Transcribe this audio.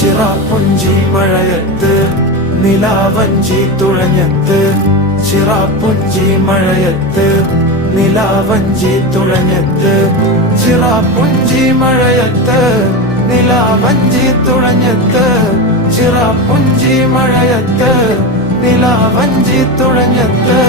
ചിറാപ്പുഞ്ചി മഴയത്ത് നിലാവഞ്ചി തുഴഞ്ഞത്ത് ചിറാപ്പുഞ്ചി മഴയത്ത് നിലാവഞ്ചി തുഴഞ്ഞത്ത് ചിറാപ്പുഞ്ചി മഴയത്ത് നിലാവഞ്ചി തുഴഞ്ഞത്ത് ചിറാപ്പുഞ്ചി മഴയത്ത് നിലാവഞ്ചി തുഴഞ്ഞത്ത്